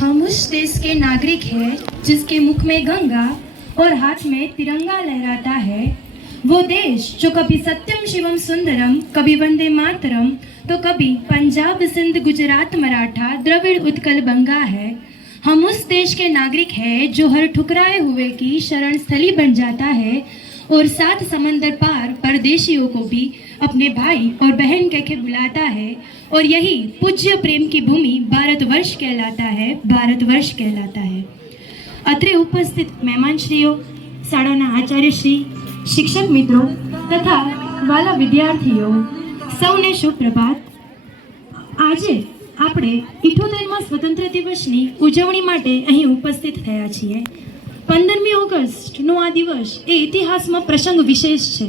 हम उस देश के नागरिक हैं जिसके मुख में गंगा और हाथ में तिरंगा लहराता है। वो देश जो कभी सत्यम शिवम सुंदरम, कभी वंदे मातरम, तो कभी पंजाब सिंध गुजरात मराठा द्रविड़ उत्कल बंगा है। हम उस देश के नागरिक हैं जो हर ठुकराए हुए की शरण स्थली बन जाता है और 7 समंदर पार परदेशियों को भी अपने भाई और बहन कह के बुलाता है। और यही पूज्य प्रेम की भूमि भारतवर्ष कहलाता है, भारतवर्ष कहलाता है। અત્રે ઉપસ્થિત મહેમાનશ્રીઓ, શાળાના આચાર્યશ્રી, શિક્ષક મિત્રો તથા વાલા વિદ્યાર્થીઓ, સૌને શુભ પ્રભાત। આજે આપણે 78મા સ્વતંત્ર દિવસની ઉજવણી માટે અહીં ઉપસ્થિત થયા છીએ। 15મી ઓગસ્ટનો આ દિવસ એ ઇતિહાસમાં પ્રસંગ વિશેષ છે।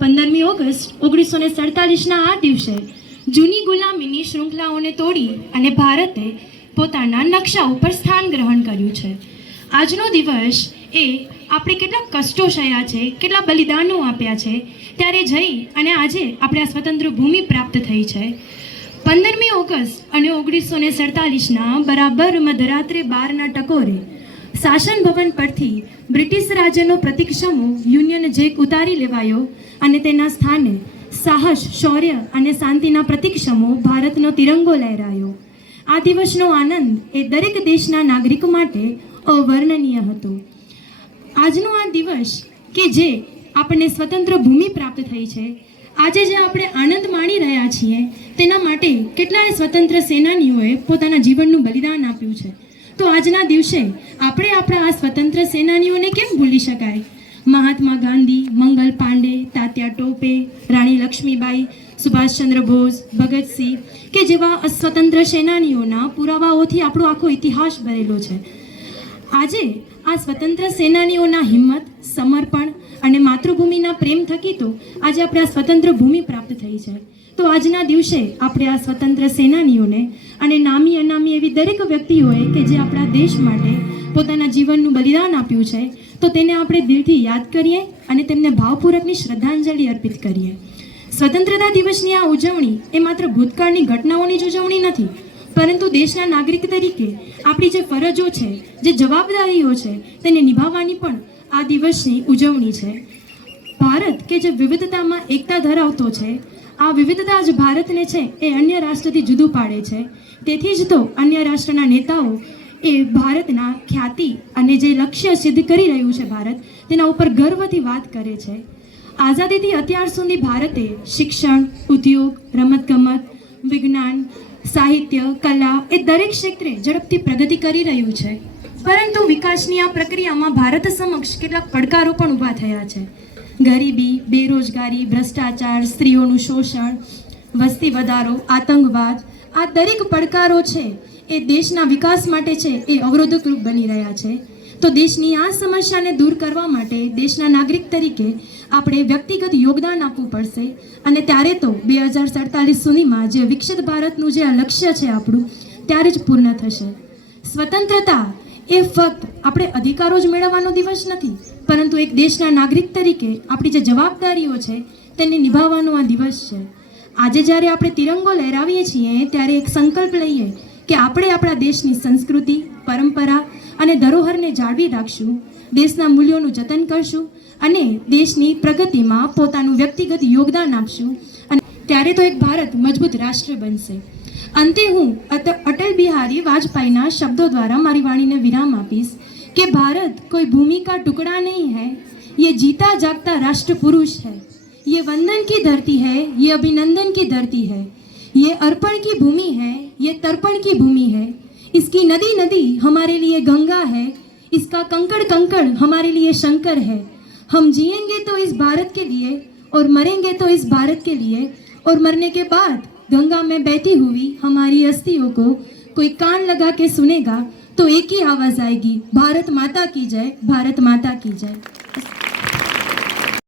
15મી ઓગસ્ટ 1947ના આ દિવસે જૂની ગુલામીની શૃંખલાઓને તોડી અને ભારતે પોતાના નકશા ઉપર સ્થાન ગ્રહણ કર્યું છે। આજનો દિવસ એ આપણે કેટલા કષ્ટો સહ્યા છે, કેટલા બલિદાનો આપ્યા છે, ત્યારે જઈ અને આજે આપણે આ સ્વતંત્ર ભૂમિ પ્રાપ્ત થઈ છે। 15મી ઓગસ્ટ અને 1947ના બરાબર મધરાત્રે 12ના ટકોરે શાસન ભવન પરથી બ્રિટિશ રાજ્યનો પ્રતીક સમૂહ યુનિયન જેક ઉતારી લેવાયો અને તેના સ્થાને સાહસ, શૌર્ય અને શાંતિના પ્રતીક સમૂહ ભારતનો તિરંગો લહેરાયો। આ દિવસનો આનંદ એ દરેક દેશના નાગરિકો માટે અવર્ણનીય હતો। આજનો આ દિવસ કે જે આપણને સ્વતંત્ર ભૂમિ પ્રાપ્ત થઈ છે, આજે જે આપણે આનંદ માણી રહ્યા છીએ, તેના માટે કેટલાય સ્વતંત્ર સેનાનીઓએ પોતાના જીવનનું બલિદાન આપ્યું છે। તો આજના દિવસે આપણે આપણા આ સ્વતંત્ર સેનાનીઓને કેમ ભૂલી શકાય? મહાત્મા ગાંધી, મંગલ પાંડે, તાત્યા ટોપે, રાણી લક્ષ્મીબાઈ, સુભાષચંદ્ર બોઝ, ભગતસિંહ કે જેવા સ્વતંત્ર સેનાનીઓના પુરાવાઓથી આપણો આખો ઇતિહાસ ભરેલો છે। આજે આ સ્વતંત્ર સેનાનીઓના હિંમત, સમર્પણ અને માતૃભૂમિના પ્રેમ થકી તો આજે આપણે આ સ્વતંત્ર ભૂમિ પ્રાપ્ત થઈ છે। તો આજના દિવસે આપણે આ સ્વતંત્ર સેનાનીઓને અને નામી અનામી એવી દરેક વ્યક્તિઓએ કે જે આપણા દેશ માટે પોતાના જીવનનું બલિદાન આપ્યું છે, તો તેને આપણે દિલથી યાદ કરીએ અને તેમને ભાવપૂર્વકની શ્રદ્ધાંજલિ અર્પિત કરીએ। સ્વતંત્રતા દિવસની આ ઉજવણી એ માત્ર ભૂતકાળની ઘટનાઓની જ ઉજવણી નથી, પરંતુ દેશના નાગરિક તરીકે આપણી જે ફરજો છે, જે જવાબદારીઓ છે, તેને નિભાવવાની પણ આ દિવસની ઉજવણી છે। ભારત કે જે વિવિધતામાં એકતા ધરાવતો છે, આ વિવિધતા જ ભારતને છે એ અન્ય રાષ્ટ્રથી જુદું પાડે છે। તેથી જ તો અન્ય રાષ્ટ્રના નેતાઓ એ ભારતના ખ્યાતિ અને જે લક્ષ્ય સિદ્ધ કરી રહ્યું છે ભારત, તેના ઉપર ગર્વથી વાત કરે છે। આઝાદીથી અત્યાર સુધી ભારતે શિક્ષણ, ઉદ્યોગ, રમતગમત, વિજ્ઞાન, સાહિત્ય, કલા એ દરેક ક્ષેત્રે ઝડપથી પ્રગતિ કરી રહ્યું છે। પરંતુ વિકાસની આ પ્રક્રિયામાં ભારત સમક્ષ કેટલાક પડકારો પણ ઊભા થયા છે। ગરીબી, બેરોજગારી, ભ્રષ્ટાચાર, સ્ત્રીઓનું શોષણ, વસ્તી વધારો, આતંકવાદ, આ દરેક પડકારો છે એ દેશના વિકાસ માટે છે એ અવરોધકરૂપ બની રહ્યા છે। તો દેશની આ સમસ્યાને દૂર કરવા માટે દેશના નાગરિક તરીકે આપણે વ્યક્તિગત યોગદાન આપવું પડશે અને ત્યારે તો 2047 સુધીમાં જે વિકસિત ભારતનું જે લક્ષ્ય છે આપણું, ત્યારે જ પૂર્ણ થશે। સ્વતંત્રતા એ ફક્ત આપણે અધિકારો જ મેળવવાનો દિવસ નથી, પરંતુ એક દેશના નાગરિક તરીકે આપણી જે જવાબદારીઓ છે તેને નિભાવવાનો આ દિવસ છે। આજે જ્યારે આપણે તિરંગો લહેરાવીએ છીએ, ત્યારે એક સંકલ્પ લઈએ કે આપણે આપણા દેશની સંસ્કૃતિ, પરંપરા અને ધરોહરને જાળવી રાખશું, દેશના મૂલ્યોનું જતન કરશું અને દેશની પ્રગતિમાં પોતાનું વ્યક્તિગત યોગદાન આપશું, અને ત્યારે તો એક ભારત મજબૂત રાષ્ટ્ર બનશે। અંતે હું અટલ બિહારી વાજપેયીના શબ્દો દ્વારા મારી વાણીને વિરામ આપીશ કે ભારત કોઈ ભૂમિ કા ટુકડા નહીં है, ये जीता जागता राष्ट्र पुरुष है, ये वंदन की धरती है, ये अभिनंदन की धरती है, ये अर्पण की भूमि है, ये तर्पण की भूमि है, इसकी नदी नदी हमारे लिए गंगा है, इसका कंकड़ कंकड़ हमारे लिए शंकर है। हम जिएंगे तो इस भारत के लिए और मरेंगे तो इस भारत के लिए, और मरने के बाद गंगा में बहती हुई हमारी अस्थियों को कोई कान लगा के सुनेगा तो एक ही आवाज आएगी, भारत माता की जय, भारत माता की जय।